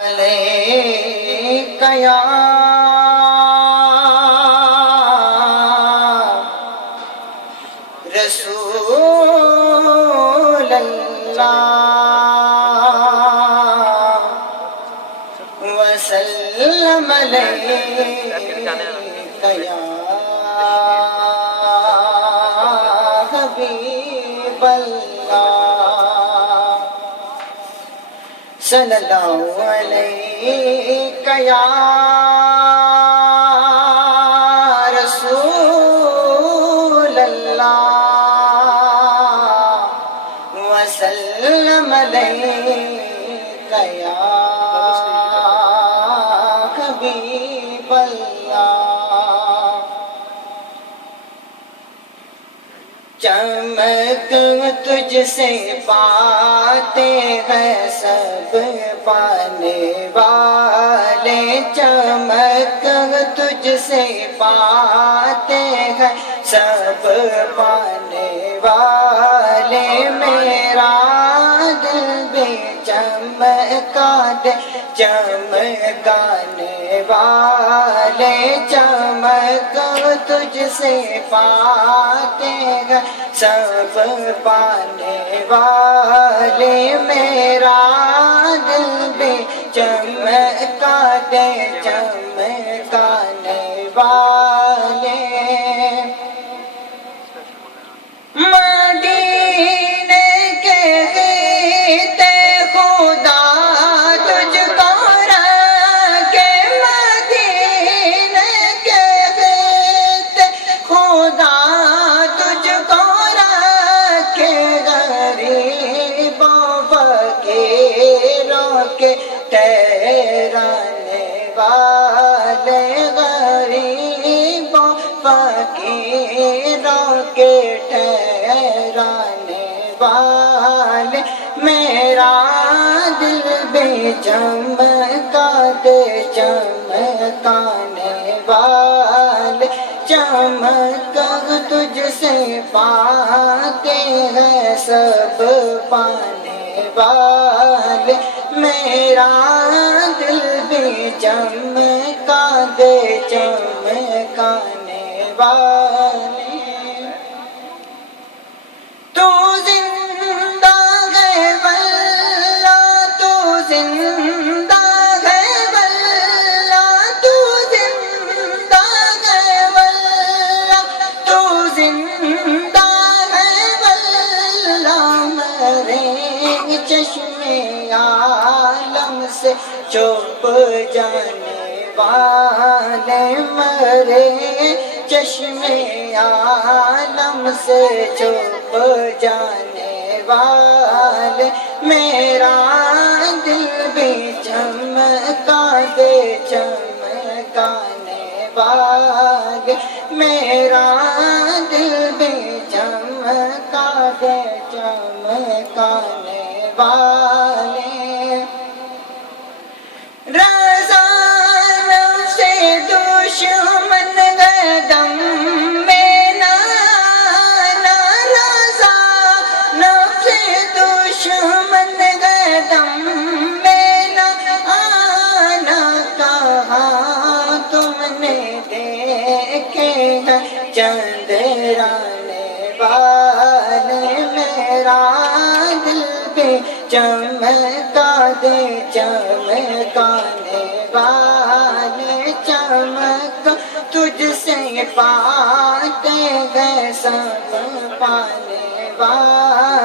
علیک یا رسول اللہ وسلم علیک یا حبیب اللہ صلی اللہ علیک یا رسول اللہ وسلم علیک یا حبیب اللہ چمک تجھ سے پاتے ہیں سب پانے والے چمک تجھ سے پاتے ہیں سب پانے والے میرا دل بھی چمکا دے چمکانے والے چمک تجھ سے پاتے ہیں سب پانے والے میرا دل بھی چمکا دے چمکانے والے مدینے کے گیتے خدا تجھ کو رکھے مدینے کے گیتے خدا تجھ کو رکھے غریبوں فقیروں کے ٹھہرانے والے غریبوں فقیروں کے ٹھہرانے والے میرا دل بھی چمکا دے چمکانے والے چمک تجھ سے پاتے ہیں سب پانے والے میرا دل بھی چمکا دے چمکانے والے تو زندہ ہے واللہ تو زندہ ہے واللہ تو زندہ ہے واللہ تو زندہ ہے واللہ مرے چشمے عالم سے چھپ جانے والے مرے چشمے عالم سے چھپ جانے والے میرا دل بھی چمکا دے چمکانے والے میرا دل بھی چمکا دے چمکانے والے رضا نفس دشمن گدم میں نہ آنا رضا نفس دشمن گدم میں نہ آنا کہاں تم نے دیکھے ہیں چندرانے والے میرا دل بھی چمکا دے چمکانے والے چمک تجھ سے پاتے ہیں سب پانے والے